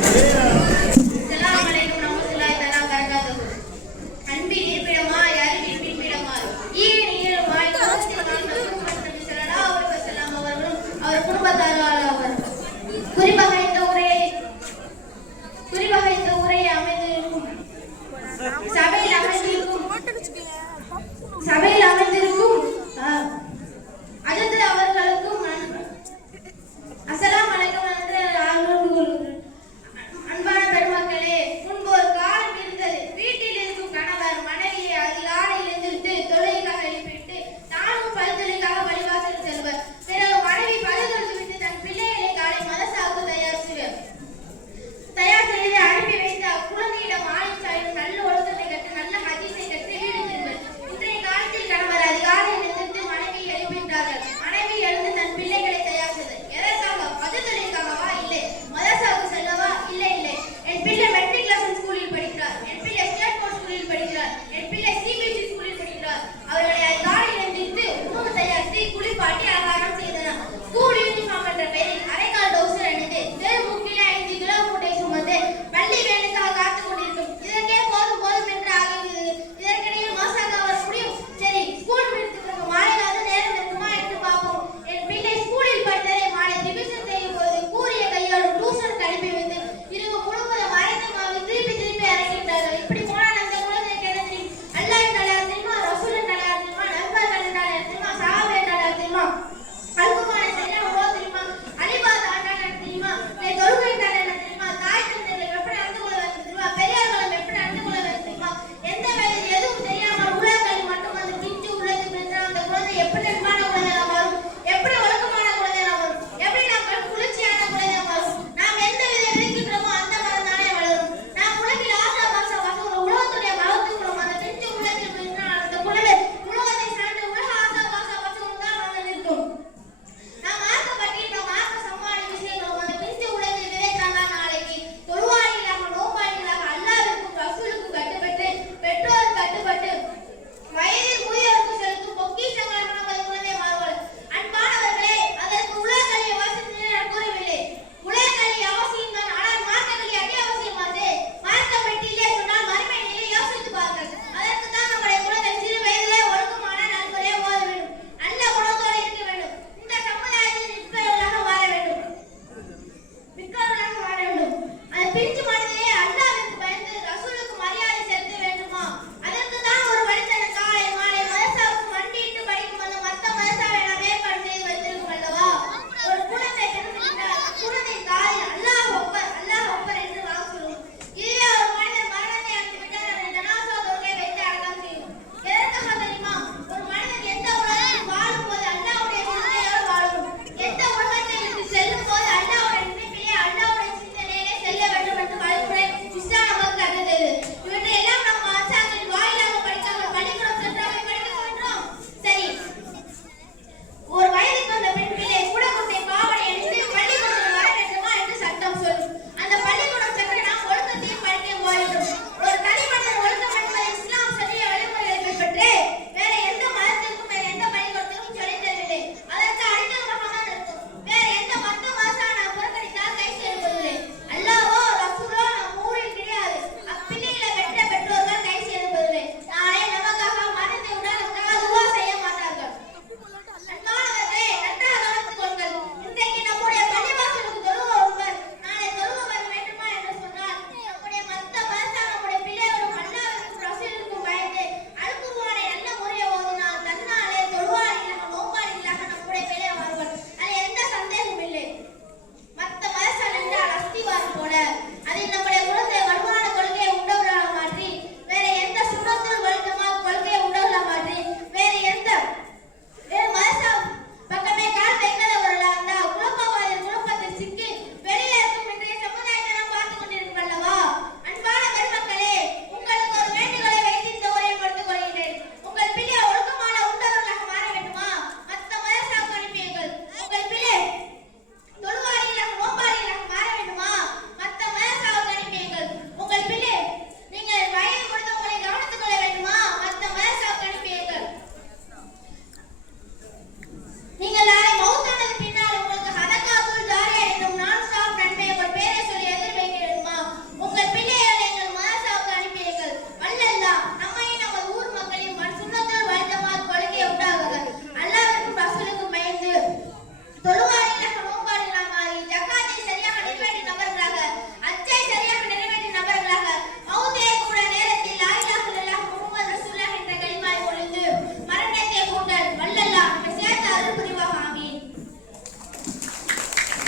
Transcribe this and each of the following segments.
Yeah.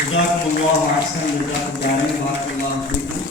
جزاكم الله احسن جزاكم دارين بارك الله فيكم